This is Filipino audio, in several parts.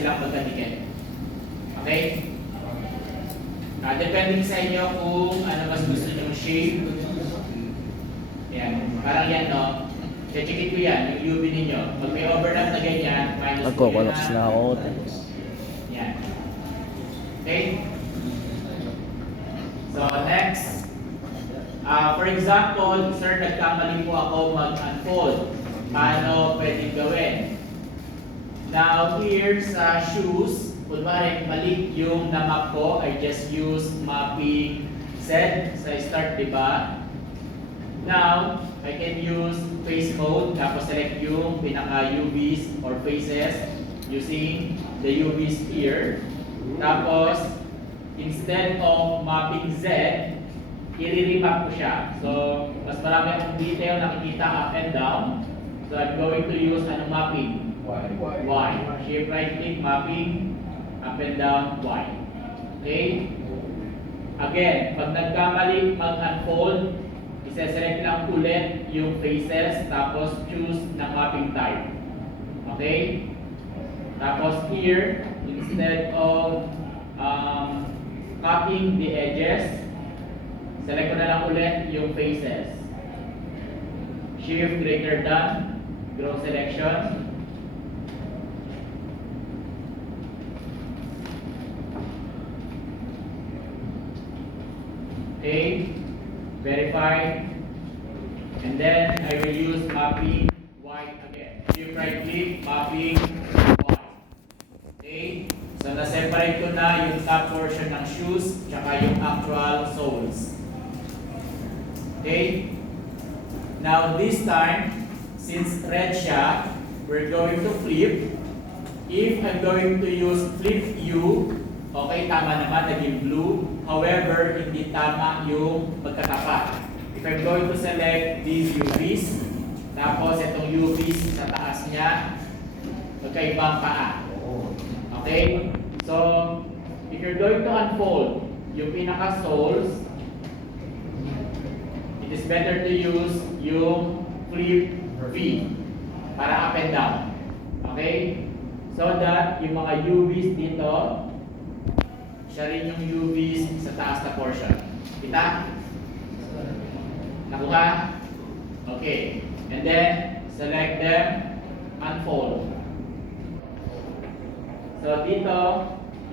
silang magkadikit. Okay? Depending sa inyo kung ano mas gusto nyo shape. Yan. Parang yan, no? Check-check ko yan, yung UV ninyo. Pag may overlap na ganyan, minus Nagkokoloks na ako. yan. Okay? So, next. For example, sir, nagkamali po ako mag-unfold. Paano pwedeng gawin? Now, here sa shoes, kunwari mali yung na-map ko, I just use mapping Z sa start, diba? Now, I can use face mode, tapos select yung pinaka-UVs or faces using the UVs here. Tapos, instead of mapping Z, i-remap ko siya. So, mas marami akong detail nakikita up and down. So, I'm going to use anong mapping? Y. Shift right click, mapping, up and down, Y. Okay? Again, pag nagkamali mag-unfold, isa-select lang ulit yung faces, tapos choose ng mapping type. Okay? Tapos here, instead of copying the edges, select ko na lang ulit yung faces. Shift greater than, group selection. Okay, verify, and then I will use mapping white again. Shift right click, mapping white. Okay, so na-separate ko na yung top portion ng shoes tsaka yung actual soles. Okay, now this time, since red siya, we're going to flip. If I'm going to use flip U, okay, tama naman, naging blue. However, hindi tama yung magkatapat. If I'm going to select these UVs, tapos itong UVs sa taas niya, magkaibang paa. Okay? So, if you're going to unfold yung pinaka-soles, it is better to use yung flip V para up and down. Okay? So that yung mga UVs dito, siya rin yung UVs sa taas na portion. Kita? Nakuha? Okay. And then, select them, unfold. So dito,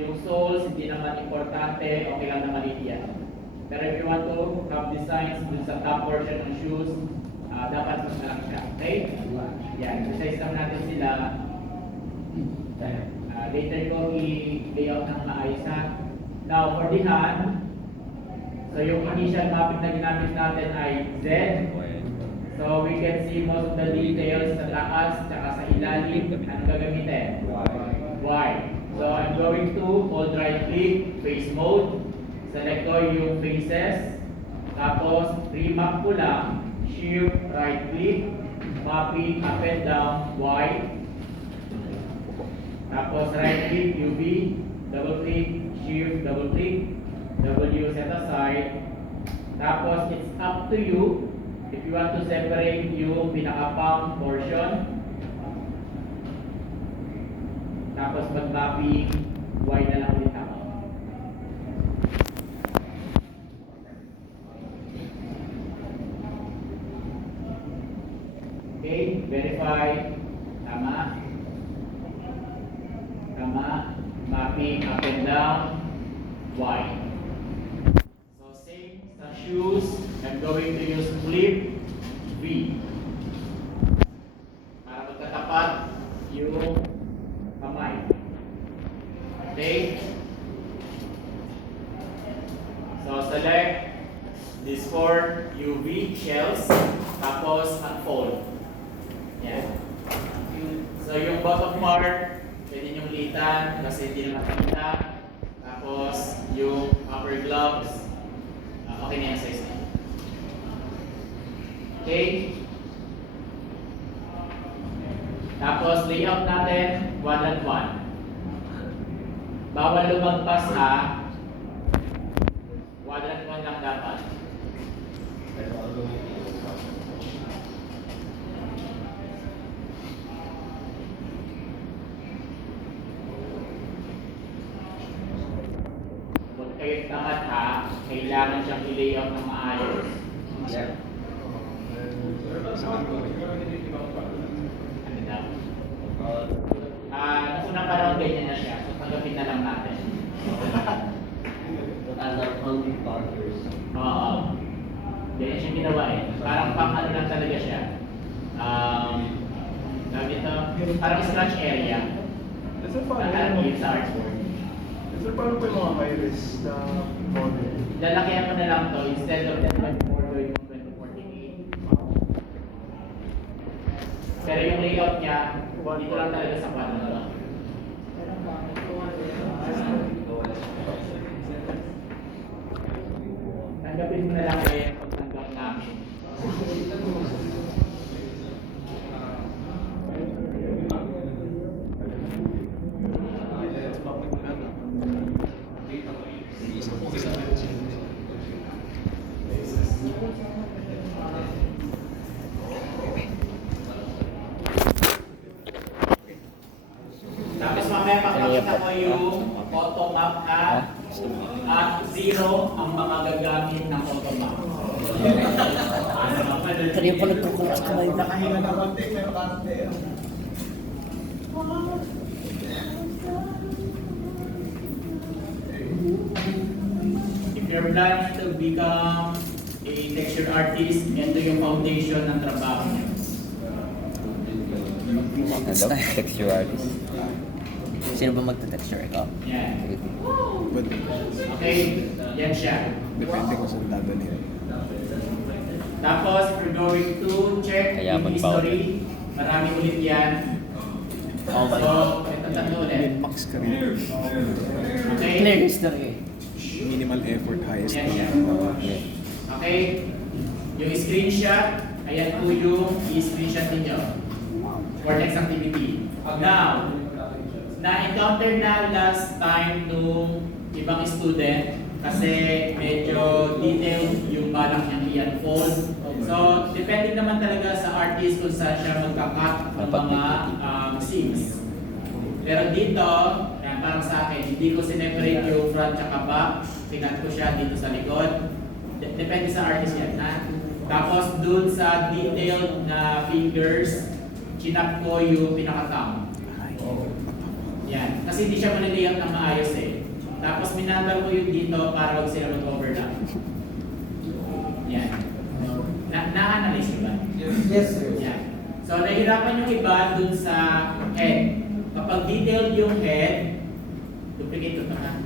yung soles, hindi naman importante, okay lang naman yan. Pero if you want to have designs dun sa top portion ng shoes, dapat mas malaki ka. Okay? Yan. Resize lang natin sila. Later ko i-layout ng maayos ha. Now, for the hand, so yung initial mapping na ginamit natin ay Z. So, we can see most of the details sa taas, tsaka sa ilalim. Ano gagamitin? Y. So, I'm going to hold right click, face mode. Select ko yung faces. Tapos, remap ko lang. Shift right click, mapping up and down, Y. Tapos, right click, UV. Double click, shift, double click, W set aside. Tapos, it's up to you if you want to separate yung pinaka-palm portion. Tapos, mag-mapping, Y na lang ulit ako. Okay, verify. Tama. Tama. Mapping up and down, Y. So same sa shoes, I'm going to use flip V. Para magkatapat yung kamay. Okay? So select these 4 UV shells, tapos unfold. Yan. So yung bottom part, pwede niyong litan kasi hindi naman makita. Tapos, yung upper gloves, okay na yung size niya. Okay? Tapos, layout natin, 1 at 1. Bawal lumagpas ha. 1 at 1 lang dapat. kayo tamad ha, kailangan siyang i-layout ng maayos. Ano daw? Nung unang panahon ganyan na siya, so tanggapin na lang natin. Oo. Ganyan siya ginawa eh. Parang pang ano lang talaga siya. Tawag ito, parang scratch area. Alam mo yun sa artwork. Sir, paano po yung mga high-risk na model? Lalakihan mo na lang to instead of 1024 gawin mo 2048. Pero yung layout niya, dito lang talaga sa kwadro. Tanggapin mo na lang kayo yung pagtanggap namin. Tapos mamaya pakita ko yung photo map at zero ang mga gagamit ng photo map. Kaya ko nagkukulas ka ngayon. Nakahinga na konti, pero kante. If you're planning to become a texture artist, ito yung foundation ng trabaho niyo. Ano? Texture artist. Sino ba magta-texture? Ikaw? Yan. Pwede. Okay? Yan siya. Depende kung saan dadalhin. Tapos, if you're going to check Kaya yung history, marami ulit yan. So, ito tatlo ulit. Max career. Okay? Clear history. Minimal effort, highest Yan siya. Yeah. Okay? Yung screenshot, ayan po yung i-screenshot ninyo for next activity. Now, na-encounter na last time nung ibang student kasi medyo detailed yung balak niyang i-unfold. So, depending naman talaga sa artist kung saan siya magka-cut ng mga scenes. Pero dito, yan, parang sa akin, hindi ko sineparate yung front at back. Pinat ko siya dito sa likod. Depende sa artist yan, ha? Tapos dun sa detailed na fingers, chinap ko yung pinaka-thumb. Yan. Kasi hindi siya maliliyak na maayos eh. Tapos minambal ko yung dito para wag sila mag-overlap. Yan. Na-analyze ko ba? Yes, sir. Yan. So nahirapan yung iba dun sa head. Kapag detailed yung head, duplicate ito na.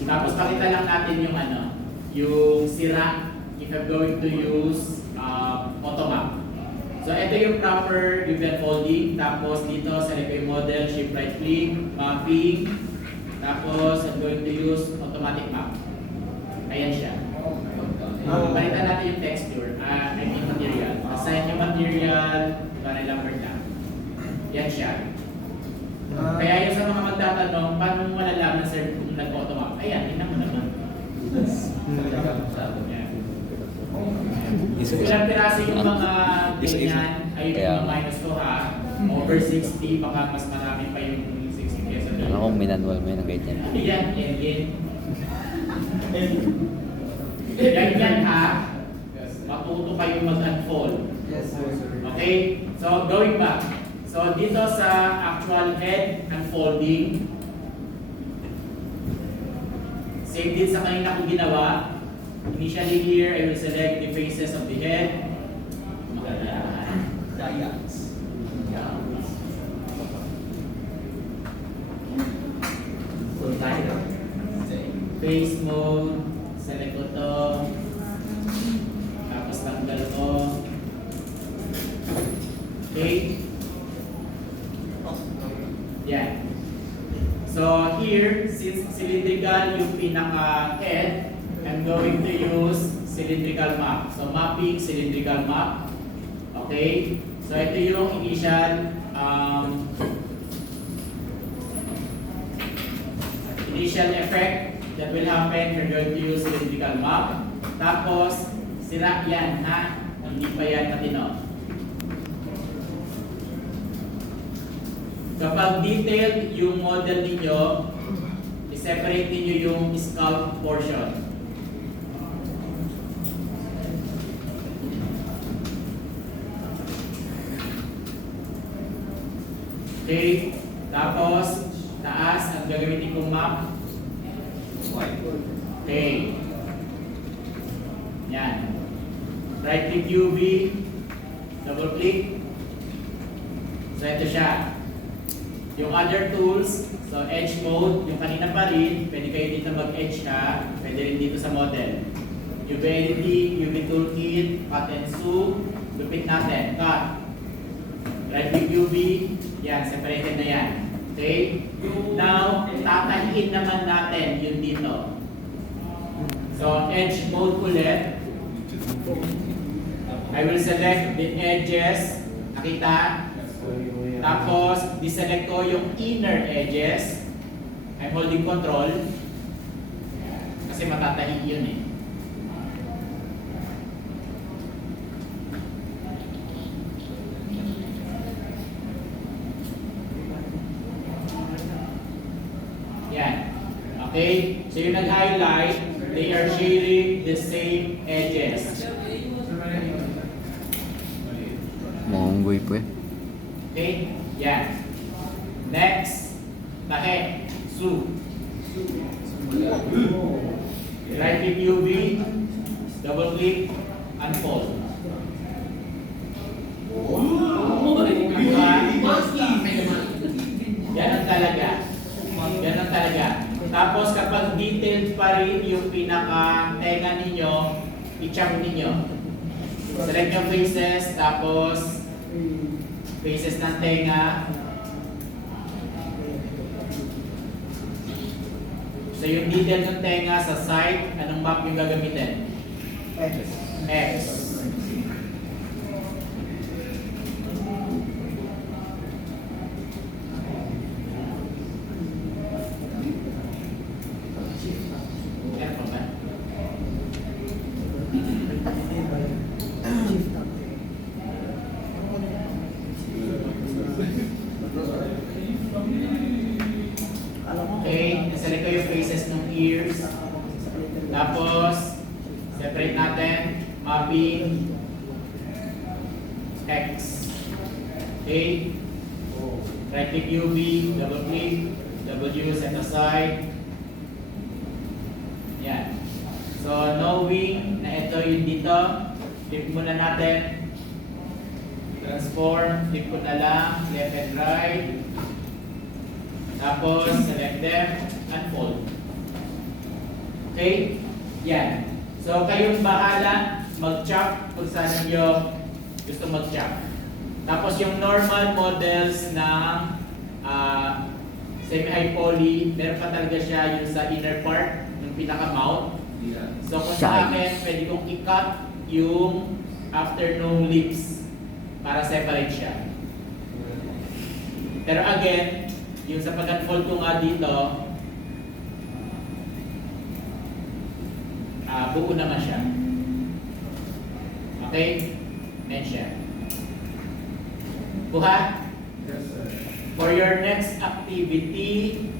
Tapos pakita lang natin yung ano, yung sira if I'm going to use automap. So ito yung proper event folding. Tapos dito sa yung model, shift right click, mapping. Tapos I'm going to use automatic map. Ayan siya. Palitan natin yung texture. I mean material. Assign yung material, para number na. Yan siya. Kaya yung sa mga magtatanong, paano mo malalaman sir kung nag-automap? Ayan, tingnan mo naman. Ilang piraso yung mga ganyan, ayun yung mga minus ko ha. Over 60, baka mas marami pa yung 60 peso. Ano kung minanwal mo yun ang ganyan? Yan, yan. Ganyan ha, matuto kayong mag-unfold. Yes, sir. Okay? So, going back. So, dito sa actual head unfolding, same din sa kanina kong ginawa. Initially here, I will select the faces of the head. Diads. Face mode, select ko to. Tapos tanggal ko. Okay? Yan. So here, since cylindrical yung pinaka-head, I'm going to use cylindrical map. So mapping cylindrical map. Okay? So ito yung initial effect that will happen if you're going to use cylindrical map. Tapos, sira yan ha. Hindi pa yan matino. Kapag detailed yung model ninyo, i-separate ninyo yung scalp portion. Okay, tapos taas ang gagamitin kong map. Okay. Yan. Right click UV, double click. So ito siya. Yung other tools, so edge mode, yung kanina pa rin, pwede kayo dito mag-edge ka, pwede rin dito sa model. UV editing, UV toolkit, cut and sew, lupit natin, cut. Right click UV, yan, separated na yan. Okay? Now, tatahiin naman natin yun dito. So, edge mode ulit. I will select the edges. Nakita? Tapos, deselect ko yung inner edges. I'm holding control. Kasi matatahi yun eh. Yan. Okay? So yung nag-highlight, they are sharing the same edges. Maunggoy po eh. Okay? Yan. Next, tahe, su. Right click UV, double click, unfold. Ganun talaga. Ganun talaga. Tapos kapag detailed pa rin yung pinaka-tenga ninyo, i-chop ninyo. Select yung faces, tapos faces ng tenga. So yung detail ng tenga sa side, anong map yung gagamitin? X. Meron pa ba? Okay, naselect ko yung faces ng ears. Tapos, separate natin, mapping X. Okay? Right click UV, double click, W, set aside. Yan. So, knowing na ito yung dito, click muna natin. Transform, click ko na lang, left and right. Tapos, select them, unfold. Okay? Yan. So, kayong bahala mag-chop kung saan ninyo gusto mag-chop. Tapos, yung normal models ng semi-high poly, meron pa talaga siya yung sa inner part, yung pinaka-mouth. So, kung sa akin, pwede kong i-cut yung afternoon lips para separate siya. Pero again, yung sa pag-unfold ko nga dito, buo naman siya. Okay? Ayan siya. Buha? Yes, sir. For your next activity,